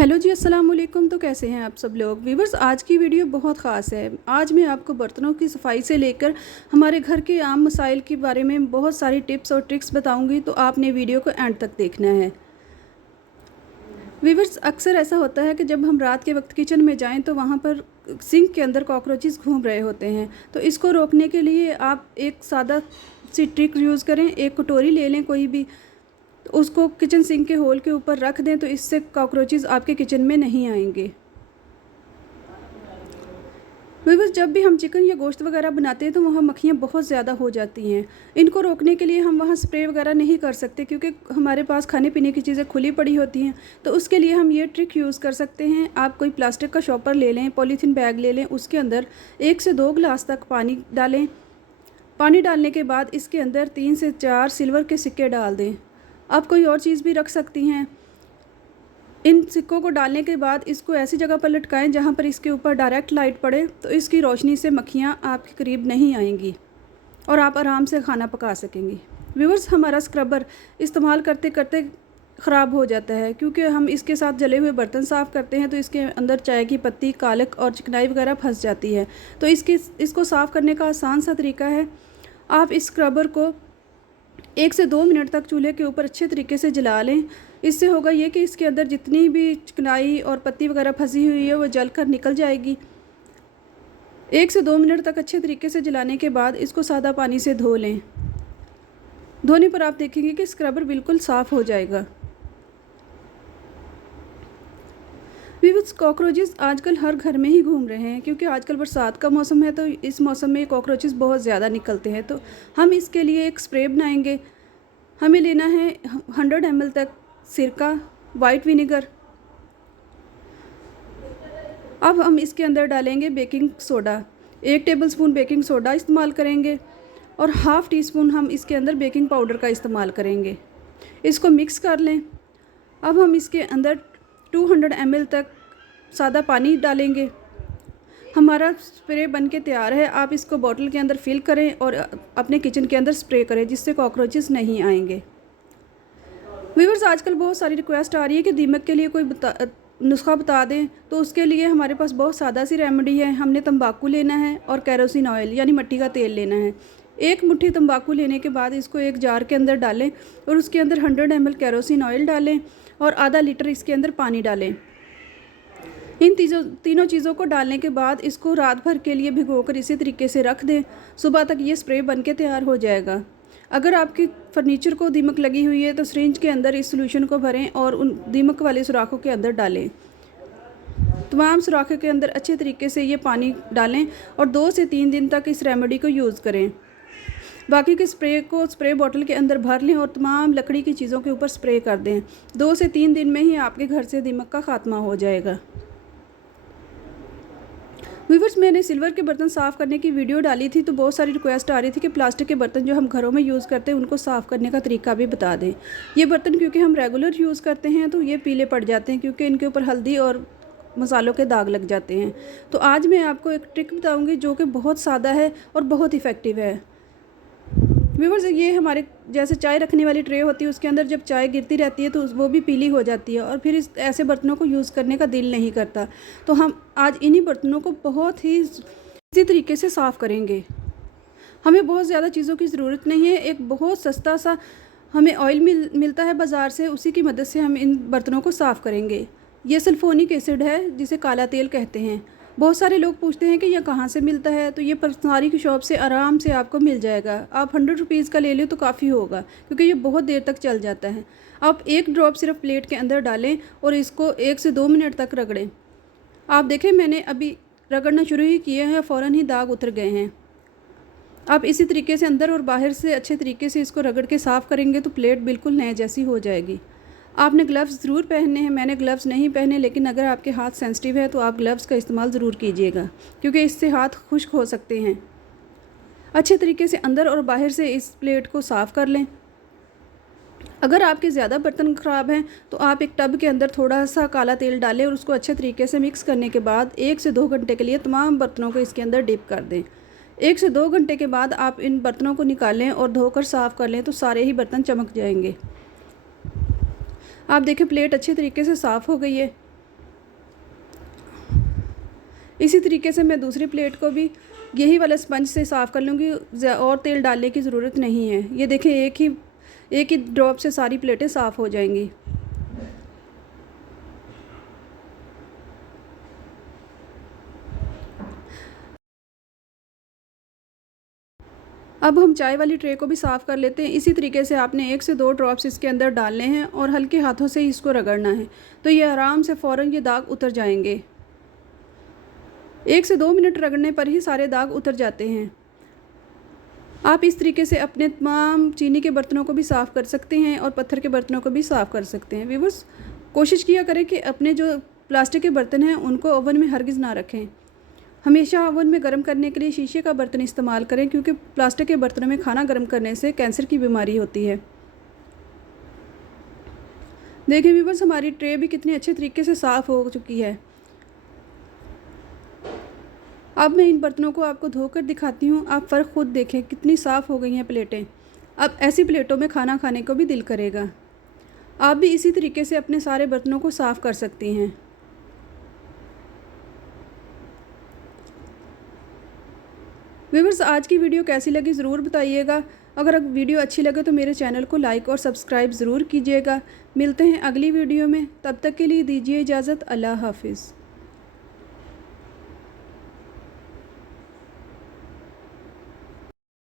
Hello जी, अस्सलाम वालेकुम। तो कैसे हैं आप सब लोग व्यूवर्स। आज की वीडियो बहुत ख़ास है। आज मैं आपको बर्तनों की सफाई से लेकर हमारे घर के आम मसाइल के बारे में बहुत सारी टिप्स और ट्रिक्स बताऊंगी, तो आपने वीडियो को एंड तक देखना है। व्यूवर्स, अक्सर ऐसा होता है कि जब हम रात के वक्त किचन में जाएं तो वहां पर सिंक के अंदर कॉकरोचेस घूम रहे होते हैं। तो इसको रोकने के लिए आप एक सादा सी ट्रिक यूज़ करें। एक कटोरी ले लें कोई भी, तो उसको किचन सिंक के होल के ऊपर रख दें, तो इससे कॉकरोचेस आपके किचन में नहीं आएंगे। व्यूअर्स, जब भी हम चिकन या गोश्त वगैरह बनाते हैं तो वहाँ मक्खियाँ बहुत ज़्यादा हो जाती हैं। इनको रोकने के लिए हम वहाँ स्प्रे वगैरह नहीं कर सकते, क्योंकि हमारे पास खाने पीने की चीज़ें खुली पड़ी होती हैं। तो उसके लिए हम ये ट्रिक यूज़ कर सकते हैं। आप कोई प्लास्टिक का शॉपर ले लें, पॉलीथीन बैग ले लें, उसके अंदर 1 से 2 गिलास तक पानी डालें। पानी डालने के बाद इसके अंदर 3 से 4 सिल्वर के सिक्के डाल दें। आप कोई और चीज़ भी रख सकती हैं। इन सिक्कों को डालने के बाद इसको ऐसी जगह पर लटकाएं जहां पर इसके ऊपर डायरेक्ट लाइट पड़े, तो इसकी रोशनी से मक्खियां आपके करीब नहीं आएंगी और आप आराम से खाना पका सकेंगी। व्यूअर्स, हमारा स्क्रबर इस्तेमाल करते करते ख़राब हो जाता है, क्योंकि हम इसके साथ जले हुए बर्तन साफ़ करते हैं तो इसके अंदर चाय की पत्ती, कालक और चिकनाई वगैरह फंस जाती है। तो इसको साफ़ करने का आसान सा तरीका है। आप इस स्क्रबर को 1 से 2 मिनट तक चूल्हे के ऊपर अच्छे तरीके से जला लें। इससे होगा ये कि इसके अंदर जितनी भी चिकनाई और पत्ती वगैरह फंसी हुई है वो जल कर निकल जाएगी। 1 से 2 मिनट तक अच्छे तरीके से जलाने के बाद इसको सादा पानी से धो लें। धोने पर आप देखेंगे कि स्क्रबर बिल्कुल साफ़ हो जाएगा। व्यूअर्स, कॉकरोचेस आजकल हर घर में ही घूम रहे हैं, क्योंकि आजकल बरसात का मौसम है, तो इस मौसम में कॉकरोचेस बहुत ज़्यादा निकलते हैं। तो हम इसके लिए एक स्प्रे बनाएंगे। हमें लेना है 100 ml तक सिरका, वाइट विनेगर। अब हम इसके अंदर डालेंगे baking soda. 1 tablespoon baking soda इस्तेमाल करेंगे और हाफ़ टी स्पून हम इसके अंदर बेकिंग पाउडर का इस्तेमाल करेंगे। इसको मिक्स कर लें। अब हम इसके अंदर 200 ml तक सादा पानी डालेंगे। हमारा स्प्रे बन के तैयार है। आप इसको बॉटल के अंदर फिल करें और अपने किचन के अंदर स्प्रे करें, जिससे कॉकरोचेस नहीं आएंगे। व्यूअर्स, आजकल बहुत सारी रिक्वेस्ट आ रही है कि दीमक के लिए कोई नुस्खा बता दें, तो उसके लिए हमारे पास बहुत सादा सी रेमेडी है। हमने तंबाकू लेना है और केरोसिन ऑयल यानी मिट्टी का तेल लेना है। 1 मुट्ठी तंबाकू लेने के बाद इसको एक जार के अंदर डालें और उसके अंदर 100 ml केरोसिन ऑयल डालें और आधा लीटर इसके अंदर पानी डालें। इन तीनों चीज़ों को डालने के बाद इसको रात भर के लिए भिगोकर इसी तरीके से रख दें। सुबह तक ये स्प्रे बन के तैयार हो जाएगा। अगर आपकी फर्नीचर को दीमक लगी हुई है तो सिरिंज के अंदर इस सॉल्यूशन को भरें और उन दीमक वाले सुराखों के अंदर डालें। तमाम सुराखों के अंदर अच्छे तरीके से ये पानी डालें और 2 से 3 दिन तक इस रेमेडी को यूज़ करें। बाकी के स्प्रे को स्प्रे बॉटल के अंदर भर लें और तमाम लकड़ी की चीज़ों के ऊपर स्प्रे कर दें। 2 से 3 दिन में ही आपके घर से दीमक का खात्मा हो जाएगा। व्यूअर्स, मैंने सिल्वर के बर्तन साफ़ करने की वीडियो डाली थी, तो बहुत सारी रिक्वेस्ट आ रही थी कि प्लास्टिक के बर्तन जो हम घरों में यूज़ करते हैं उनको साफ़ करने का तरीका भी बता दें। ये बर्तन क्योंकि हम रेगुलर यूज़ करते हैं तो ये पीले पड़ जाते हैं, क्योंकि इनके ऊपर हल्दी और मसालों के दाग लग जाते हैं। तो आज मैं आपको एक ट्रिक बताऊँगी जो कि बहुत सादा है और बहुत इफ़ेक्टिव है। व्यूअर्स, ये हमारे जैसे चाय रखने वाली ट्रे होती है, उसके अंदर जब चाय गिरती रहती है तो वो भी पीली हो जाती है और फिर ऐसे बर्तनों को यूज़ करने का दिल नहीं करता। तो हम आज इन्हीं बर्तनों को बहुत ही इसी तरीके से साफ़ करेंगे। हमें बहुत ज़्यादा चीज़ों की ज़रूरत नहीं है। एक बहुत सस्ता सा हमें ऑयल मिलता है बाज़ार से, उसी की मदद से हम इन बर्तनों को साफ़ करेंगे। ये सल्फोनिक एसिड है, जिसे काला तेल कहते हैं। बहुत सारे लोग पूछते हैं कि यह कहाँ से मिलता है, तो ये पनसारी की शॉप से आराम से आपको मिल जाएगा। आप 100 रुपीज़ का ले लें तो काफ़ी होगा, क्योंकि ये बहुत देर तक चल जाता है। आप 1 ड्रॉप सिर्फ प्लेट के अंदर डालें और इसको 1 से 2 मिनट तक रगड़ें। आप देखें, मैंने अभी रगड़ना शुरू ही किया है, फ़ौरन ही दाग उतर गए हैं। आप इसी तरीके से अंदर और बाहर से अच्छे तरीके से इसको रगड़ के साफ़ करेंगे तो प्लेट बिल्कुल नए जैसी हो जाएगी। आपने ग्लव्स ज़रूर पहनने हैं। मैंने ग्लव्स नहीं पहने, लेकिन अगर आपके हाथ सेंसिटिव है तो आप ग्लव्स का इस्तेमाल ज़रूर कीजिएगा, क्योंकि इससे हाथ खुश्क हो सकते हैं। अच्छे तरीके से अंदर और बाहर से इस प्लेट को साफ़ कर लें। अगर आपके ज़्यादा बर्तन ख़राब हैं तो आप एक टब के अंदर थोड़ा सा काला तेल डालें और उसको अच्छे तरीके से मिक्स करने के बाद 1 से 2 घंटे के लिए तमाम बर्तनों को इसके अंदर डिप कर दें। 1 से 2 घंटे के बाद आप इन बर्तनों को निकालें और धोकर साफ़ कर लें, तो सारे ही बर्तन चमक जाएंगे। आप देखें, प्लेट अच्छे तरीके से साफ़ हो गई है। इसी तरीके से मैं दूसरी प्लेट को भी यही वाला स्पंज से साफ़ कर लूँगी, और तेल डालने की ज़रूरत नहीं है। ये देखें एक ही ड्रॉप से सारी प्लेटें साफ़ हो जाएंगी। अब हम चाय वाली ट्रे को भी साफ़ कर लेते हैं। इसी तरीके से आपने 1 से 2 ड्रॉप्स इसके अंदर डालने हैं और हल्के हाथों से ही इसको रगड़ना है, तो ये आराम से फ़ौरन ये दाग उतर जाएंगे। 1 से 2 मिनट रगड़ने पर ही सारे दाग उतर जाते हैं। आप इस तरीके से अपने तमाम चीनी के बर्तनों को भी साफ़ कर सकते हैं और पत्थर के बर्तनों को भी साफ़ कर सकते हैं। व्यूअर्स, कोशिश किया करें कि अपने जो प्लास्टिक के बर्तन हैं उनको ओवन में हरगिज़ ना रखें। हमेशा ओवन में गर्म करने के लिए शीशे का बर्तन इस्तेमाल करें, क्योंकि प्लास्टिक के बर्तनों में खाना गर्म करने से कैंसर की बीमारी होती है। देखिए व्यूअर्स, हमारी ट्रे भी कितने अच्छे तरीके से साफ़ हो चुकी है। अब मैं इन बर्तनों को आपको धोकर दिखाती हूँ। आप फ़र्क खुद देखें, कितनी साफ़ हो गई हैं प्लेटें। अब ऐसी प्लेटों में खाना खाने को भी दिल करेगा। आप भी इसी तरीके से अपने सारे बर्तनों को साफ़ कर सकती हैं। व्यूअर्स, आज की वीडियो कैसी लगी ज़रूर बताइएगा। अगर वीडियो अच्छी लगे तो मेरे चैनल को लाइक और सब्सक्राइब ज़रूर कीजिएगा। मिलते हैं अगली वीडियो में, तब तक के लिए दीजिए इजाज़त। अल्लाह हाफ़िज़।